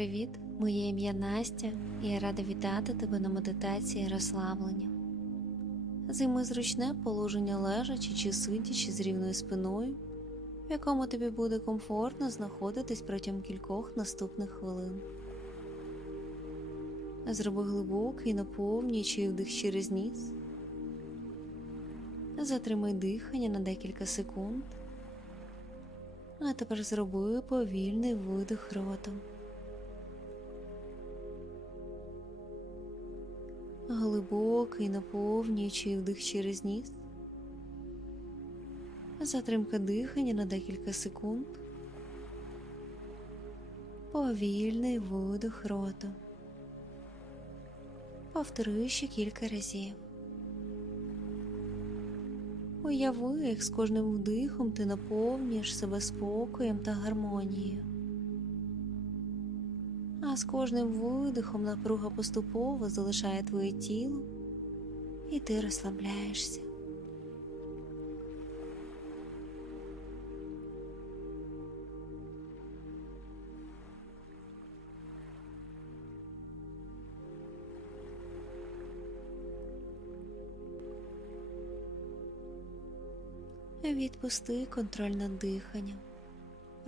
Привіт, моє ім'я Настя, і я рада вітати тебе на медитації розслаблення. Займи зручне положення лежачи чи сидячи з рівною спиною, в якому тобі буде комфортно знаходитись протягом кількох наступних хвилин. Зроби глибокий, наповнюючий вдих через ніс. Затримай дихання на декілька секунд. А тепер зроби повільний видих ротом. Глибокий, наповнюючий вдих через ніс. Затримка дихання на декілька секунд. Повільний видих ротом. Повтори ще кілька разів. Уяви, як з кожним вдихом ти наповнюєш себе спокоєм та гармонією. А з кожним видихом напруга поступово залишає твоє тіло, і ти розслабляєшся. Відпусти контроль над диханням.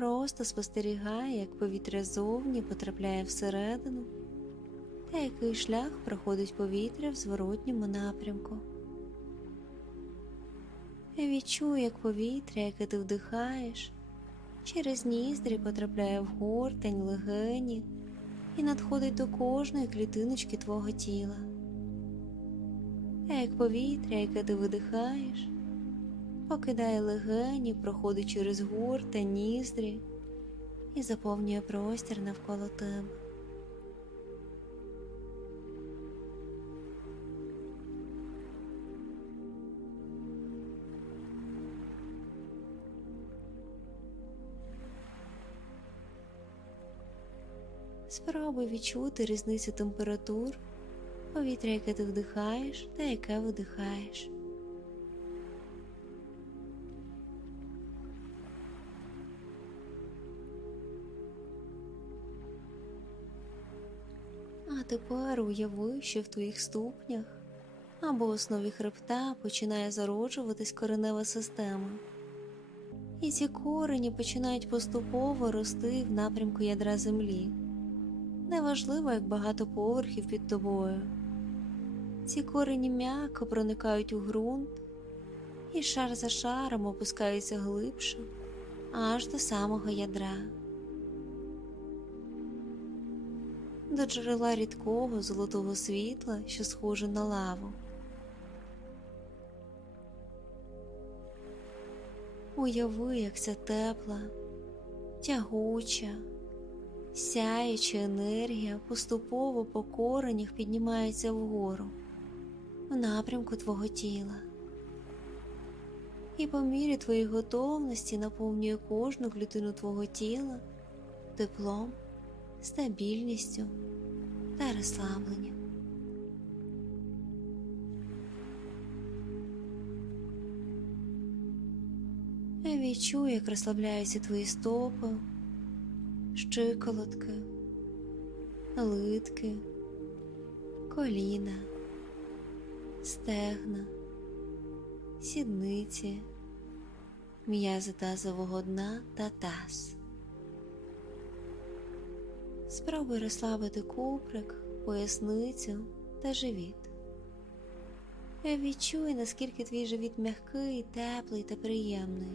Просто спостерігай, як повітря зовні потрапляє всередину, та який шлях проходить повітря в зворотньому напрямку. Відчуй, як повітря, яке ти вдихаєш, через ніздрі потрапляє в гортань, легені і надходить до кожної клітиночки твого тіла. А як повітря, яке ти видихаєш, покидає легені, проходить через гурт та ніздрі і заповнює простір навколо тебе. Спробуй відчути різницю температур, повітря, яке ти вдихаєш та яке видихаєш. А тепер уяви, що в твоїх ступнях або основі хребта починає зароджуватись коренева система. І ці корені починають поступово рости в напрямку ядра землі. Неважливо, як багато поверхів під тобою. Ці корені м'яко проникають у ґрунт і шар за шаром опускаються глибше аж до самого ядра. До джерела рідкого золотого світла, що схоже на лаву. Уяви, як ця тепла, тягуча, сяюча енергія поступово по коренях піднімається вгору, в напрямку твого тіла. І по мірі твоєї готовності наповнює кожну клітину твого тіла теплом стабільністю та розслабленням. Відчуй, як розслабляються твої стопи, щиколотки, литки, коліна, стегна, сідниці, м'язи тазового дна та таз. Спробуй розслабити куприк, поясницю та живіт. Відчуй, наскільки твій живіт м'який, теплий та приємний.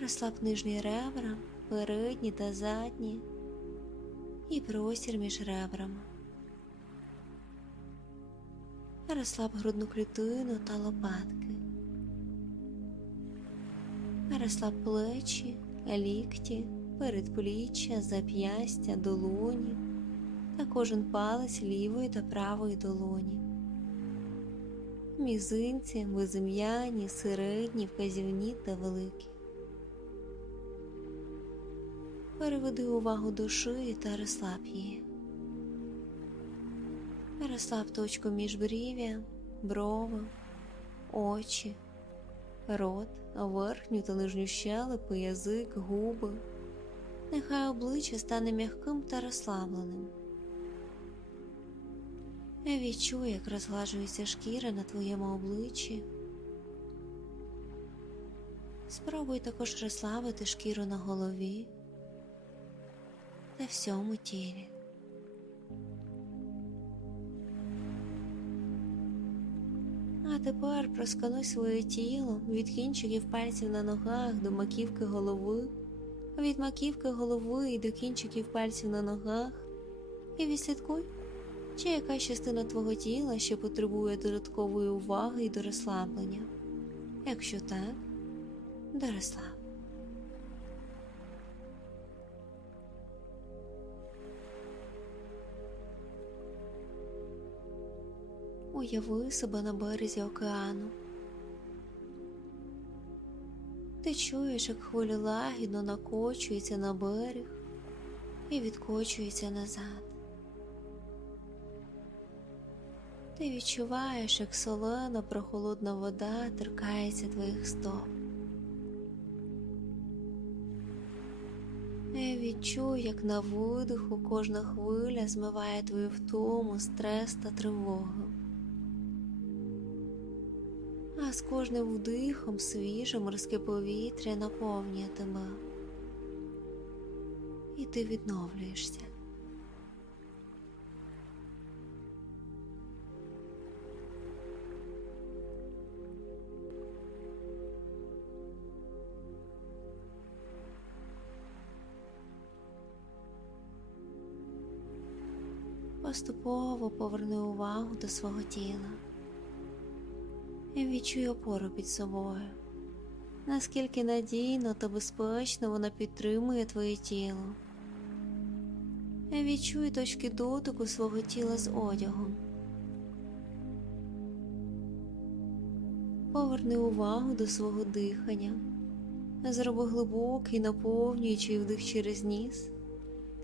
Розслаб нижні ребра, передні та задні і простір між ребрами. Розслаб грудну клітину та лопатки. Розслаб плечі, лікті передпліччя, зап'ястя, долоні та кожен палець лівої та правої долоні. Мізинці, безім'яні, середні, вказівні та великі. Переведи увагу до шиї та розслаб її. Розслаб точку міжбрів'я, брови, очі, рот, верхню та нижню щелепу, язик, губи Нехай обличчя стане м'яким та розслабленим. Відчуй, як розглажується шкіра на твоєму обличчі. Спробуй також розслабити шкіру на голові та всьому тілі. А тепер проскануй своє тіло від кінчиків пальців на ногах до маківки голови, від маківки голови і до кінчиків пальців на ногах, і відслідкуй, чи якась частина твого тіла ще потребує додаткової уваги і до розслаблення. Якщо так, до розслаблення. Уяви себе на березі океану. Ти чуєш, як хвилі лагідно накочується на берег і відкочується назад. Ти відчуваєш, як солена прохолодна вода торкається твоїх стоп. І відчуй, як на видиху кожна хвиля змиває твою втому, стрес та тривогу. А з кожним вдихом свіже морське повітря наповнює тебе. І ти відновлюєшся. Поступово поверни увагу до свого тіла відчуй опору під собою, наскільки надійно та безпечно вона підтримує твоє тіло. Відчуй точки дотику свого тіла з одягом. Поверни увагу до свого дихання, зроби глибокий, наповнюючий вдих через ніс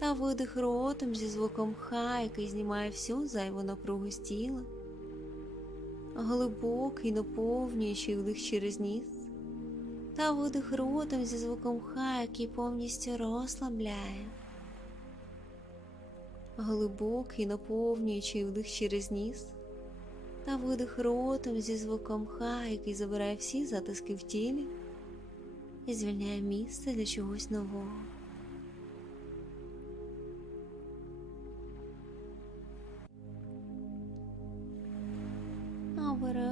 та видих ротом зі звуком ха, який знімає всю зайву напругу з тіла глибокий, наповнюючий вдих через ніс, та видих ротом зі звуком ха, який повністю розслабляє. Глибокий, наповнюючий вдих через ніс, та видих ротом зі звуком ха, який забирає всі затиски в тілі і звільняє місце для чогось нового.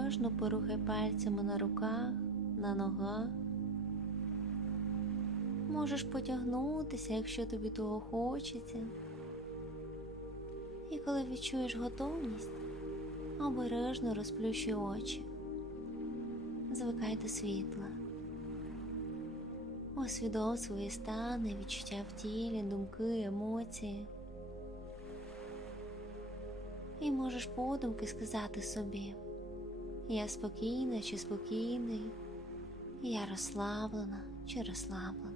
Обережно порухай пальцями на руках, на ногах. Можеш потягнутися, якщо тобі того хочеться. І коли відчуєш готовність, обережно розплющуй очі. Звикай до світла. Усвідом свої стани, відчуття в тілі, думки, емоції. І можеш подумки сказати собі. Я спокійна чи спокійний, я розслаблена чи розслаблена.